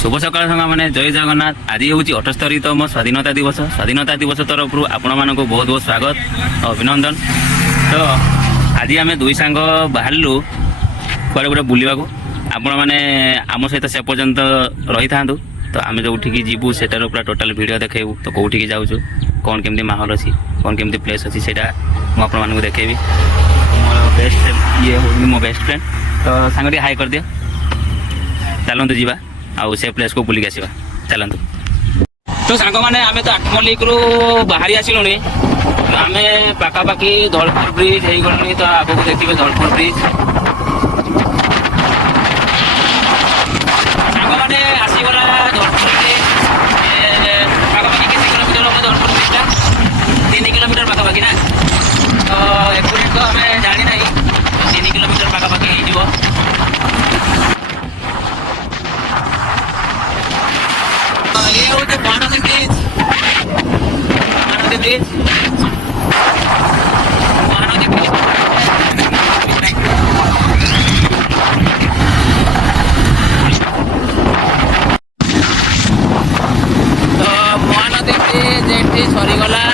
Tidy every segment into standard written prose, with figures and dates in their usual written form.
शुभ सकाल सांग मैंने जय जगन्नाथ। आज हूँ 78तम स्वाधीनता दिवस तरफ आपण मानक बहुत बहुत स्वागत और अभिनंदन। तो आज आम दुई सांग बाहरलु कुआड़े गोटे बुलवा आपण मैंने आम सहित से पर्यंत रही था। तो आम जो जीवु से पूरा टोटाल वीडियो देखेबू। तो कौटी जाऊँ कौन केमती माहौल अच्छी कौन केमती प्लेस अच्छी से मुझे देखेबी। मोर बेस्ट ये हूँ मो बेस्ट फ्रेंड। तो सांग हाई कर दियो चलतु जीवा आउ से प्लेस को बुलिक आसवा चलतु। तो सांग मैंने आम तो आठमल्लिक रू बाहरी आसिलु। तो आम पाखापाखि धौलपुर ब्रिज हो गलु। तो आगे देखिए धौलपुर ब्रिज सांग मैंने आसीगला धौलपुर ब्रिज पाखापाखि केते किलोमीटर हम धौलपुर ब्रिजटा 3 किलोमीटर पाखापाखि ना। तो एक्यूरेट तो आम जानी ना 3 किलोमीटर पाखापाखि हो। ये होते महानदी ब्रिज तो महानदी ब्रिज एठी सरीगला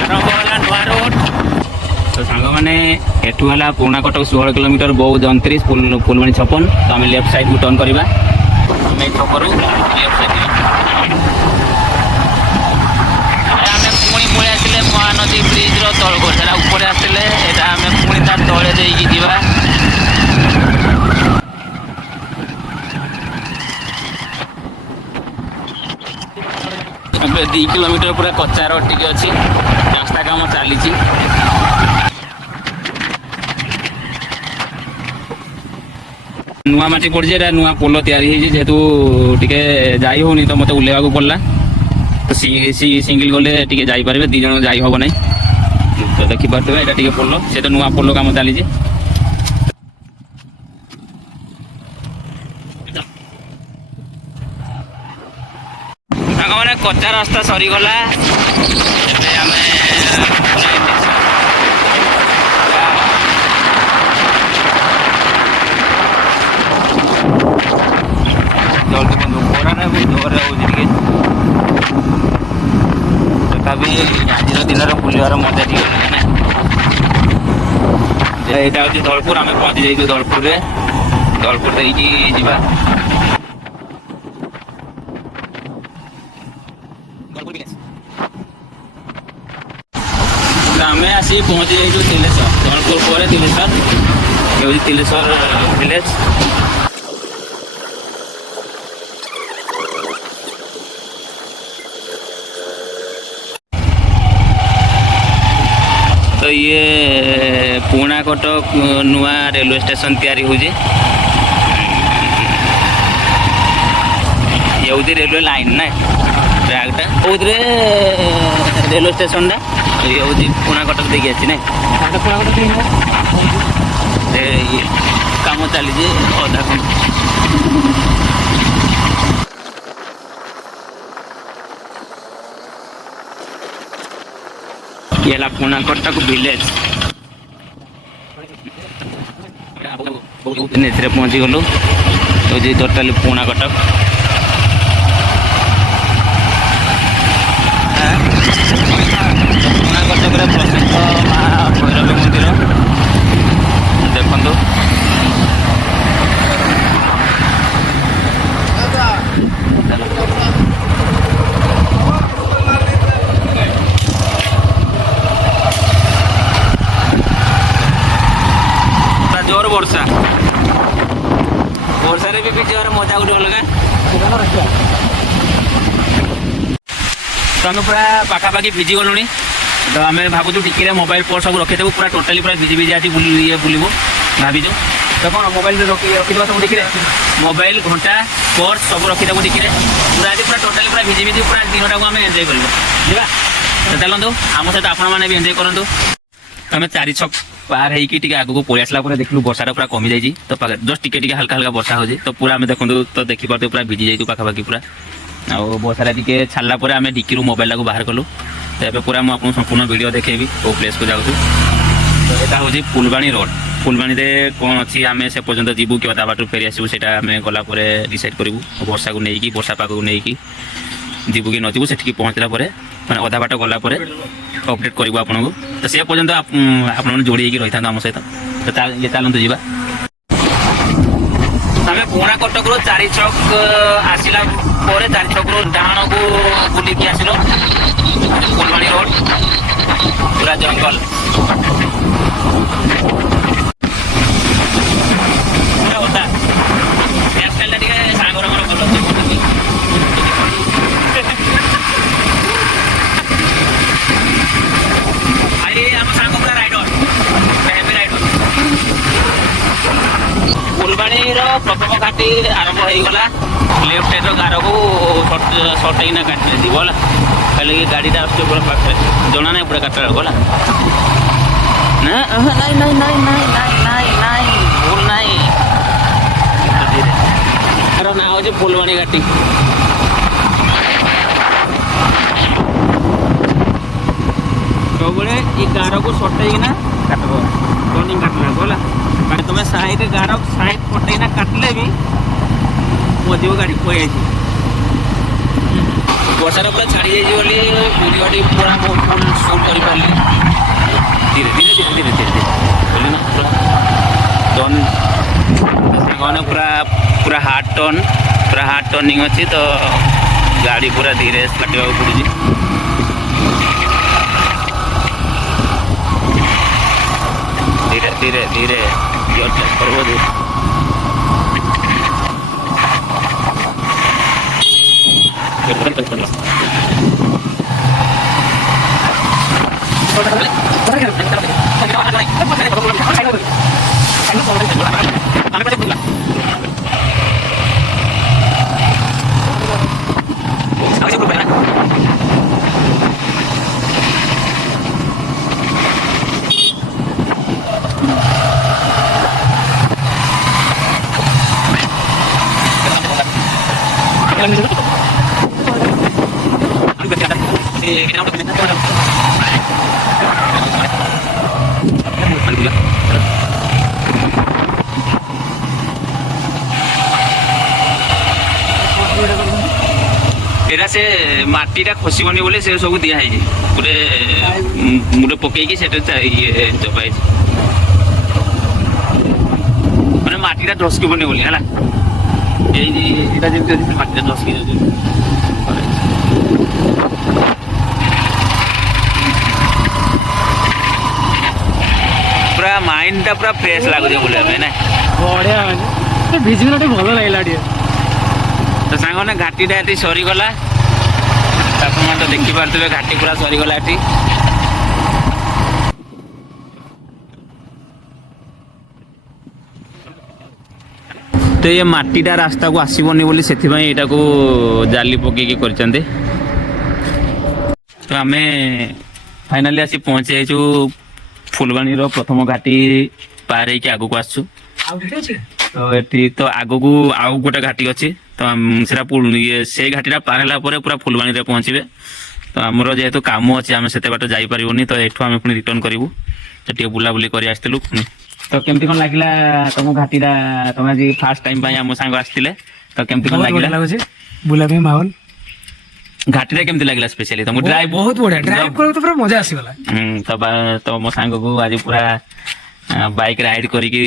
आरंभ होला नुआ रोड। तो सांग मैंने एठू है पुराना कटक 16 किलोमीटर बौद्ध 29 फुलवाणी 56। तो आम लेफ्ट साइड को टर्न करवा करूँ लेफ्ट साइड पुणी आसले महानदी ब्रिज तलको से ऊपर आसले आम पुणी तार तले देकी जा। 2 किलोमीटर पूरा कच्चा रोड टी अच्छी रास्ता काम चली। नुआ माटी पड़ी नुआ पोल तैयारी जेहेतु टिके जाई होनी तो मत ओल्लेवा पड़ला। तो सिंगल गले टिके जाई पारे 2 जन जाई हब ना। तो देखी पार्थे यहाँ टिके पोल से तो नुआ पोल काम चली। मैंने कच्चा रास्ता सरीगला जल्दी बंद खरा ना जोर तथापि आज दिन बुलवार मजा टी यहाँ हूँ धौलपुर। आम पहुँची जाइए धौलपुर धौलपुर जा आम आसी पहुँची जाइए तिलेश्वर धौलपुर पर तिलेश्वर ये तिलेश्वर विलेज। तो ये पुराना कटक नुआ रेलवे स्टेशन तैयारी हो। ये रेलवे लाइन ना ट्रैकटा कौन रेलवे स्टेशन टा ये हूँ पुराना कटक देखिए आसी ना काम चली अधा ये पुराना कटक विलेज पहुँची गलु। तो जी टोटाली पुराना कटक पुराना कटक प्रसिद्ध माँ भैरवी मंदिर देखु। जोर वर्षा वर्षारे भी जोर मजा गोटे अलग। तो आम पूरा पाखापाखि भिजी गलु। तो आम भावुँ टिके मोबाइल पर्स सब रखीदेव पूरा टोटाली पूरा भिजी भिजी आज ये बुलू भाजु। तो कौन मोबाइल रखीदेव सब टिके मोबाइल घंटा पर्स सब रखीदेव टिके पूरा आज पूरा टोटाली पूरा भिजी भिजी पूरा दिन टाक आम एंजय कर। तो चलतु आम सहित आपण मैंने भी एंजय करूँ। आम 4 छक पार होगी आगे पलि आसला देखलु वर्षा पूरा कमी जाइए। तो जस्ट टिके हल्का हल्का वर्षा हो। तो पूरा आम देखो तो देखिपे पूरा भिजी जाइए पाखापाखि पूरा आ वर्षा टी छाड़ा आम डिक्की मोबाइल बाहर कलु। तो ये पूरा मुझे संपूर्ण वीडियो देखेबी कौ प्लेस को जाऊँ। এটা হচ্ছে ফুলবাণী রোড। ফুলবাণীতে কোণ ଅଛି ଆମେ ସେ ପର୍ଯ୍ୟନ୍ତ ଯିବୁ କି ଅଧା ବାଟରୁ ଫେରି ଆସିବୁ ସେଇଟା ଆମେ ଗଲା ପରେ ଡିସାଇଡ୍ କରିବୁ। ବର୍ଷାକୁ ନେଇକି ବର୍ଷା ପାଗକୁ ନେଇକି ଯିବୁ କି ନ ଯିବୁ ସେଠିକି ପହଞ୍ଚିଲା ପରେ ମାନେ ଅଧା ବାଟ ଗଲା ପରେ ଅପଡେଟ୍ କରିବୁ ଆପଣଙ୍କୁ। ତ ସେ ପର୍ଯ୍ୟନ୍ତ ଆପଣମାନେ ଯୋଡ଼ି ହେଇକି ରହିଥାନ୍ତୁ ଆମ ସହିତ। ତ ଚାଲନ୍ତୁ ଯିବା। ଆମେ ପୁରୁଣା କଟକରୁ 4 ଛକ ଆସିଲା ପରେ 4 ଛକରୁ ଡାହାଣକୁ ବୁଲିକି ଆସିଲୁ ଫୁଲବାଣୀ ରୋଡ, ପୁରା ଜଙ୍ଗଲ ପୁରା ଓଦା। ହେୟାରଷ୍ଟାଇଲଟା ଟିକେ ସାଙ୍ଗର ମୋର ଭଲ ଅଛି। ଭାଇ ଆମ ସାଙ୍ଗ ପୁରା ରାଇଡର, ହେଭି ରାଇଡର। ଫୁଲବାଣୀର ପ୍ରଥମ ଘାଟି ଆରମ୍ଭ ହେଇଗଲା। ଲେଫ୍ଟ ସାଇଡର ଗାରକୁ ସର୍ଟ ହେଇକିନା କାଟିଲେ ଯିବ ହେଲା। ଖାଲି ଗାଡ଼ିଟା ଆସୁଛି ପୁରା ପାଖରେ, ଜଣା ନାହିଁ ପୁରା କାଟିଲା ବେଳକୁ ହେଲା। ନା ନାଇଁ ନାଇଁ ନାଇଁ ନାଇଁ ନାଇଁ ନାଇଁ ନାଇଁ ଭୁଲ ନାହିଁ। ତାର ନାଁ ହେଉଛି ଫୁଲବାଣୀ ଘାଟି। ସବୁବେଳେ ଏ ଗାରକୁ ସଟେଇକିନା କାଟିବ, ଟର୍ଣ୍ଣିଂ କାଟିଲା ହେଲା। ମାନେ ତୁମେ ସାଇଡ଼୍ ଗାର ସାଇଡ଼୍ ପଟେଇକିନା କାଟିଲେ ବି ମଝିବ ଗାଡ଼ି ପଳେଇଯାଇଛି। ବର୍ଷାର ପୁରା ଛାଡ଼ି ଯାଇଛି ବୋଲି ଭିଡ଼ିଓଟି ପୁରା ମୁଁ ଫୁଲ୍ ସୁଟ୍ କରିପାରିଲି। ଧୀରେ ଧୀରେ ଧୀରେ ଧୀରେ ଧୀରେ ଧୀରେ ବୁଝିଲି ନା ପୁରା ଟର୍ନ। ସାଙ୍ଗମାନେ ପୁରା ହାର୍ଡ଼ ଟର୍ଣ୍ଣିଂ ଅଛି ତ ଗାଡ଼ି ପୁରା ଧୀରେ କାଟିବାକୁ ପଡ଼ୁଛି। धीरे धीरे धीरे गियर चेक करबो धीरे। एटा से माटीटा खसबनी बोले से सब दिखाई गोटे गोटे पकईकि से चपाई मैंने माटीटा धसकबनी बोली है माटीटा धसकी पूरा माइंड पूरा फ्रेश लगुच बोलिया ना बढ़िया भिजिगला भल लगला तो सांग मैंने घाटीटा ये सरीगला आप तो देखिपे घाटी पूरा सरीगला ये तो ये माटीटा रास्ता को आसबनी बोली से को जाली पकईकि कर तो आम फाइनाली आसी पहुंची जाइछु फुलबाणी प्रथम घाटी पार होगी आग को आसु तो ये तो आग को आउ गोटे घाटी अच्छी तो ये से घाटीटा पार होला पूरा फुलबाणी रे पहुंचे तो आमर जेहेतु काम अच्छे आम से बाट जापरिबनी तो एठू आम पुणी रिटर्न करूँ तो बुलाबुली कर आसलु तो केमती कौन लगे तुम घाटीटा तुम आज फास्ट टाइम आम सांग आसते तो केमती कौन लगे बुला माहौल घाटीटा केमती लगे स्पेशली तुमको ड्राइव बहुत बढ़िया ड्राइव कर तो पूरा मजा आसीगला तो मो सांग को आज पूरा बाइक राइड करके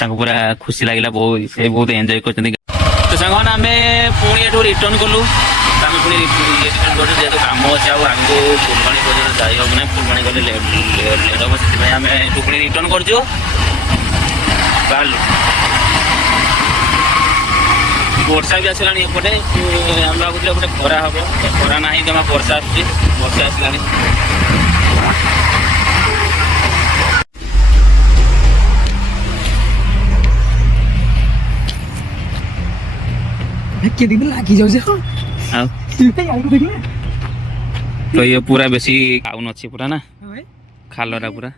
पूरा खुशी लगे बहुत से बहुत एंजॉय कर तो सांग आम पुणी एठू रिटर्न कलु रिटर्न कर जेहतु कम अच्छे आगे फुलबाणी पर्यटन जाई हम ना फुलबाणी गले लेट हम से आम एठू पुणी रिटर्न कर वर्षा भी आसला एपटे आम भागुले गोटे खरा हम खरा ना जमा वर्षा आसला तो ये पूरा बेसी काउन अच्छी पूरा ना खालरा पूरा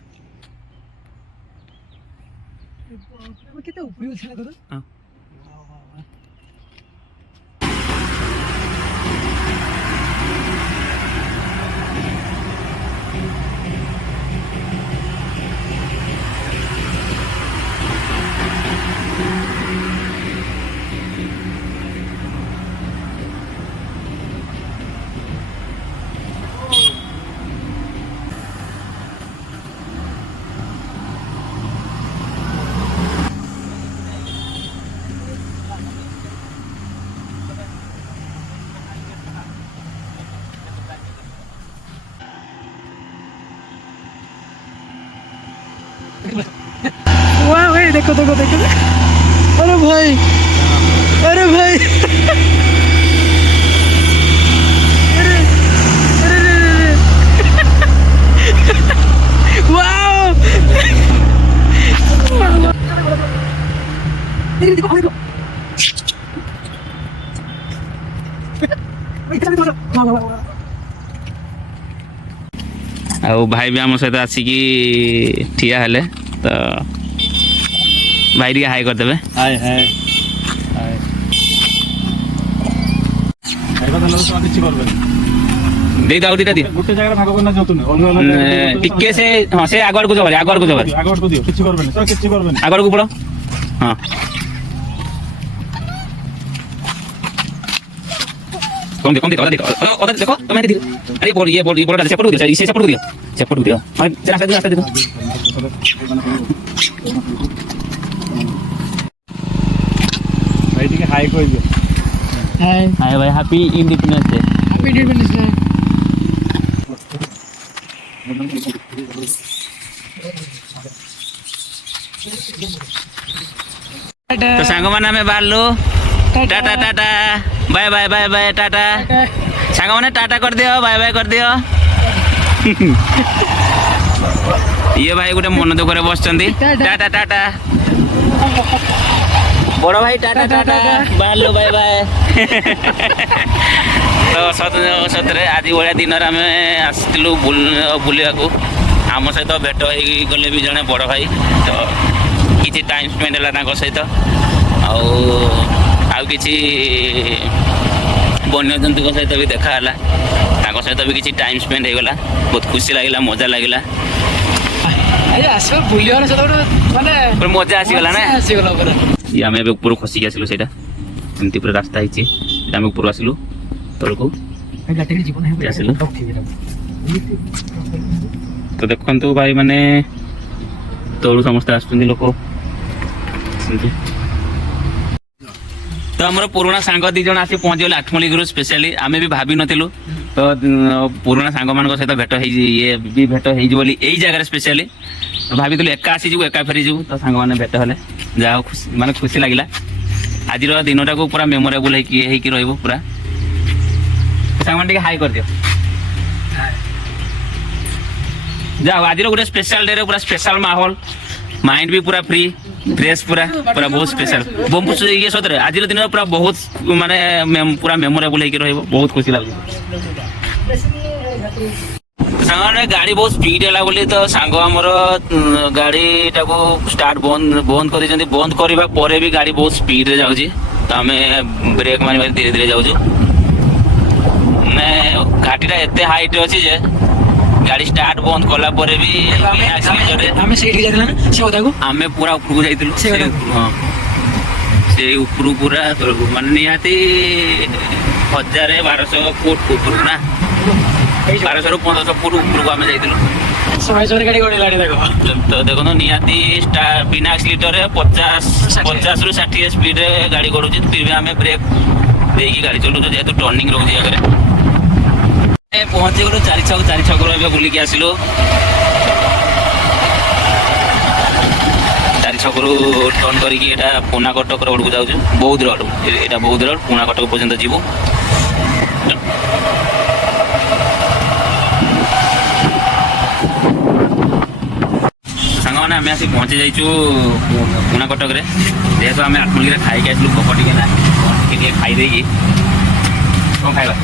देखो देखो देखो अरे भाई अरे भाई अरे अरे अरे वाओ ଆଉ ଭାଇ ବି ଆମ ସହିତ ଆସିକି ଠିଆ ହେଲେ ତ ଭାଇ ଟିକେ ହାଇ କରିଦେବେ। हाय हाय हाय ଖାଇବା ଦେଲା ବେଳକୁ ସେମାନେ କିଛି କରିବେନି। ଦେଇଦ ଆଉ ଦିଟା ଦିଅ ଗୋଟେ ଜାଗାରେ ଭାଗ କରିନା ଯାଉතුନି ଅଲଗା ଅଲଗା ଜାଗାରେ ଟିକେ ସେ ହଁ ସେ ଆଗକୁ ଯାଉ ଆଗକୁ ଯାଉ ଆଗକୁ ଦିଅ କିଛି କରିବେନି ସାର୍ କିଛି କରିବେନି। ଆଗକୁ ପଡ଼ ହଁ कम दे अदा देखो तुम ऐसे दियो अरे बोल ये बोल सेपट को दियो इसे सेपट को दियो हां रास्ता दे ଭାଇ ଟିକେ ହାଇ କହିଦିଅ। हाय हाय भाई happy Independence Day happy Independence Day तो सांग माने हमें बाहरलु टाटा टाटा बाय बाय बाय बाय टाटा सांग माने टाटा कर दियो बाय बाय कर दियो ये भाई गोटे मन दुख रे बसचंदी टाटा टाटा बड़ भाई टाटा टाटा बाहरलु बाय बाय तो सतरे आज भाया दिन आम आसलु बुलिया आम सहित भेट हो गले भी जड़े बड़ भाई तो किसी टाइम स्पेंड है सहित आउ किसी वन्य जंतु सहित भी देखाला सहित भी किसी टाइम स्पेंड हो गला बहुत खुशी लगे मजा लगे मजा आसीगला ना ये आम ऊपर खसिक आसलु से एमती पूरा रास्ता होती आम ऊपर आसलु तलू आसलु तो देखु भाई माने तलू समस्त आस लोक तो आम पुराणा सांग दी जन आसी पहुंचगले आठमल्लिक स्पेशली आम भी भाभी नथिलु तो पुराणा सांग मान सहित भेट ये भी भेट हो जगह स्पेशली भाभी एका आसीजु एका फेरी जीव तो सांग मैंने भेट हेले जहाँ माने खुशी लगिला आज दिनटा को पूरा मेमोरेबल रहिबो पूरा सांग मैंने हाई कर दियो जाओ आज गोटे स्पेशल डे रे पूरा स्पेशल माहौल माइंड भी पूरा फ्री फ्रेश पूरा पूरा बहुत स्पेशल बहुत ये सतरे आज दिन पूरा बहुत माने पूरा मेमोरेबल बहुत खुशी लगे सांग गाड़ी बहुत स्पीड है बोली तो सांग आमर गाड़ी टाको स्टार्ट बंद कर बंद करने पर भी गाड़ी बहुत स्पीड रे जाऊँगी तो आम ब्रेक मार धीरे धीरे जाऊँ घाटीटा एत हाइट अच्छी जे गाड़ी स्टार्ट बंद कला पर भी आमे पूरा ऊपर को जाइतिलु से ऊपर पूरा माने निहाती 1000-1200 फुट ऊपर ना 1200 1500 फुट ऊपर को आमे जाइतिलु तो देखो निहाती बिना एक्सीटर 50 रु 60 स्पीड रे गाड़ी गड़ुची फिर भी आमे ब्रेक देकी गाड़ी चलु जेहेतु टर्निंग रोची जगह पहुंचे गलो चारि छक बुलिकी आसिलु चारि छकरू टर्न करिकी एटा पुना कटक रोड को जाउछु बौद्ध रोड एटा बौद्ध रोड पुना कटक पर्यंत जीवो सांग माने आमे आसी पहुंचे जाइछु पुना कटक रे जेहेतु आमे आठमल्लिक रे खाई के आसिलु पकटी के ना के खाई देकी कोन खाइबा